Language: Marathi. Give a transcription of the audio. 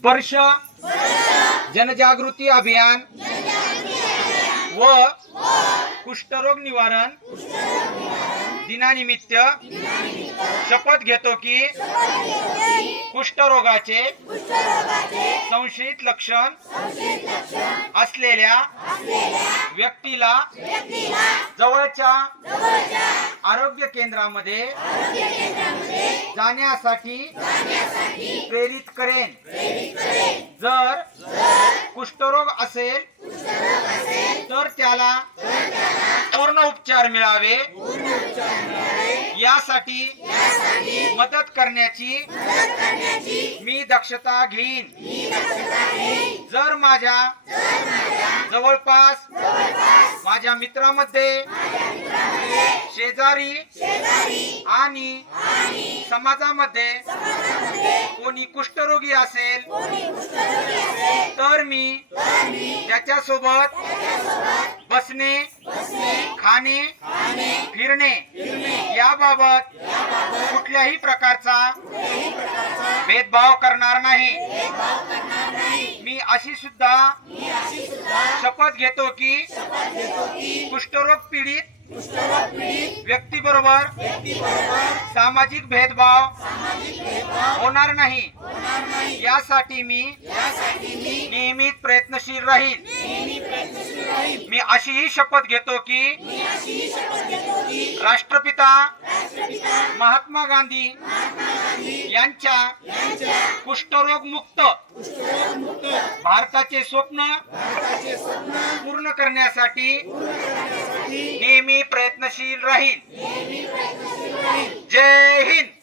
स्पर्श जनजागृती अभियान व कुष्ठरोग निवारण दिनानिमित्त शपथ घेतो की कुष्ठरोगाचे संशयित लक्षण असलेल्या व्यक्तीला जवळच्या आरोग्य केंद्रामध्ये जाण्यासाठी प्रेरित करेन जर कुष्ठरोग असेल तर त्याला पूर्ण उपचार मिळावे यासाठी मदत करण्याची मी दक्षता घेईन जर माझ्या जवळपास माझ्या मित्रामध्ये शेजारी आणि समाजामध्ये कोणी कुष्ठरोगी असेल तर मी त्याच्यासोबत बसणे खाणे फिरणे याबाबत कुठल्याही प्रकारचा भेदभाव करणार नाही मी अशी सुद्धा शपथ घेतो की कुष्ठरोग पीडित व्यक्ती बरोबर सामाजिक भेदभाव होणार नाही यासाठी मी नेहमीच प्रयत्नशील राहील मी अशीही शपथ घेतो की राष्ट्रपिता महात्मा गांधी यांच्या कुष्ठरोग मुक्त भारताचे स्वप्न पूर्ण करण्यासाठी नेहमी प्रयत्नशील राहील जय हिंद